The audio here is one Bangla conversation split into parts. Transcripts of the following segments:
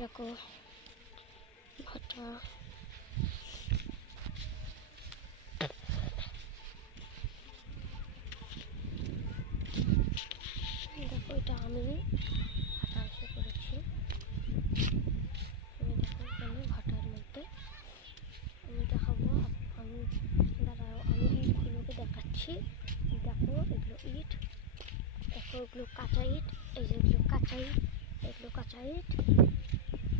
দেখো ভাটা, দেখো এটা আমি ভাটা এসে করেছি। আমি দেখো এখানে ভাটার মধ্যে আমি দেখাবো, আমি দাঁড়াও আমি ইটগুলোকে দেখাচ্ছি। দেখো এগুলো ইট, দেখো এগুলো কাঁচা ইট, এই যে এগুলো কাঁচা ইট, এগুলো কাঁচা ইট,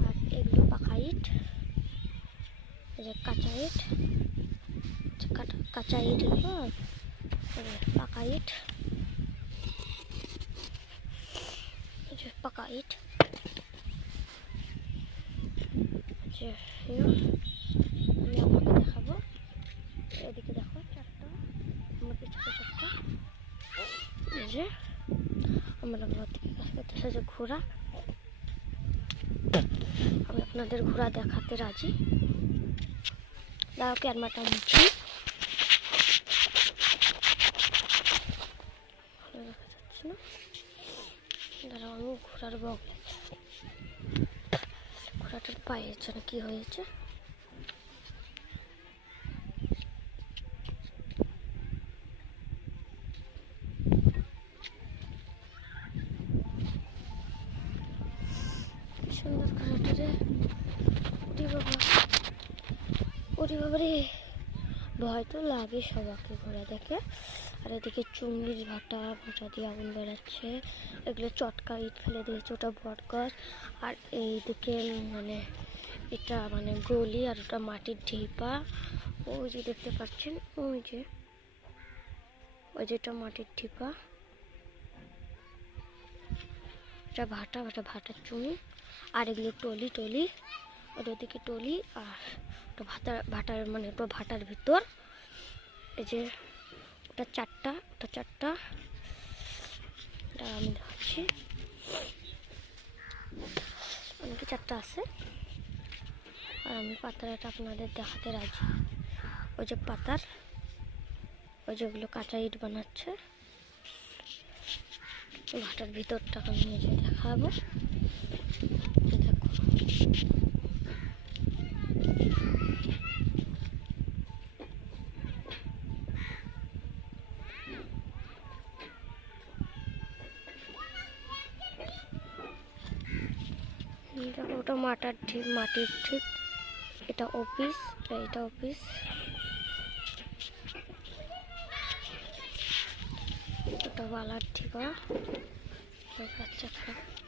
আর এগুলো পাকা ইট। এই যে কাঁচা ইট, কাঁচা ইট এগুলো, পাকা ইট, এই যে পাকা ইট। যে আমি আপনাকে দেখাবো, এদিকে দেখো চারটা, আমার পিছনে চারটা। এই যে আমার দিকে যে ঘোড়া, আমি আপনাদের ঘোড়া দেখাতে রাজি। দাঁড়াও ক্যামেরাটা মুছি, ভালো দেখা যাচ্ছে না, দাঁড়াও আমি ঘোড়ার বগলে, ঘোড়াটার পায়ের জন্য কি হয়েছে। সুন্দর ঘোড়াটা রে, ওরে বাবা, ওরে বাবা রে, ভয় তো লাগে সবাইকে ঘোড়া দেখে। আর এদিকে চুঙ্গির ভাটা, ভাটা দিয়ে আগুন বেড়াচ্ছে, এগুলো চটকা ইট ফেলে দিয়েছে, ওটা বট গাছ। আর এইদিকে মানে এটা মানে গলি, আর ওটা মাটির ঢিপা। ওই যে দেখতে পাচ্ছেন, ওই যে যেটা মাটির ঢিপা, এটা ভাটা, ভাটার চুঙি। আর এগুলো টলি টলি, ওর ওদিকে টলি, আর ওটা ভাটার মানে ওটা ভাটার ভিতর। এই যে ওটা চারটা, ওটা চারটা, এটা আমি দেখাচ্ছি, অনেকে চারটা আছে। আর আমি পাতাটা আপনাদের দেখাতে রাজি। ওই যে পাতার, ওই যেগুলো কাঁচা ইট বানাচ্ছে, ভাটার ভিতরটাকে আমি নিজে দেখাবো। দেখো দেখো ওটা মাটির ঠিক, এটা অফিস, এটা অফিস, ওটা বালার ঠিকা, বাচ্চা খারাপ।